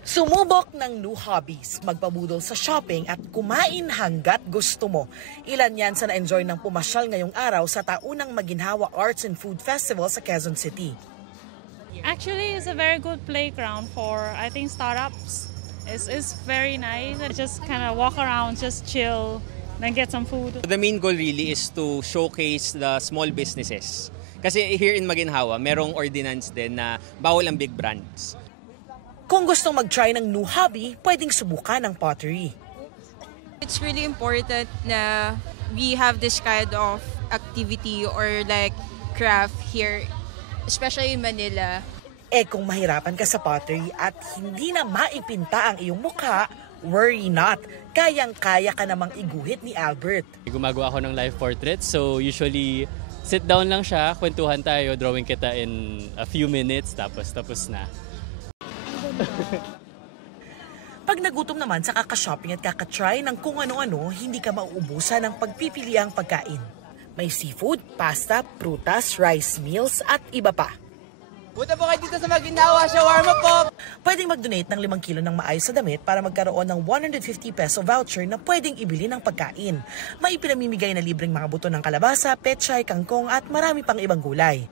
Sumubok ng new hobbies, magpabudol sa shopping at kumain hanggat gusto mo. Ilan yan sa na-enjoy ng pumasyal ngayong araw sa taunang Maginhawa Arts and Food Festival sa Quezon City. Actually, it's a very good playground for, I think, startups. It's very nice. Just kind of walk around, just chill, then get some food. The main goal really is to showcase the small businesses. Kasi here in Maginhawa, merong ordinance din na bawal ang big brands. Kung gustong mag-try ng new hobby, pwedeng subukan ng pottery. It's really important na we have this kind of activity or like craft here, especially in Manila. Kung mahirapan ka sa pottery at hindi na maipinta ang iyong mukha, worry not. Kayang-kaya ka namang iguhit ni Albert. Gumagawa ako ng life portrait, so usually sit down lang siya, kwentuhan tayo, drawing kita in a few minutes, tapos na. Pag nagutom naman sa kaka-shopping at kaka-try ng kung ano-ano, hindi ka mauubusan ng pagpipiliang pagkain. May seafood, pasta, prutas, rice meals at iba pa. Punta po kayo dito sa Maginhawa, shawarma po! Pwedeng mag-donate ng 5 kilo ng maayos sa damit para magkaroon ng 150 peso voucher na pwedeng ibili ng pagkain. May pinamimigay na libreng mga buto ng kalabasa, pechay, kangkong at marami pang ibang gulay.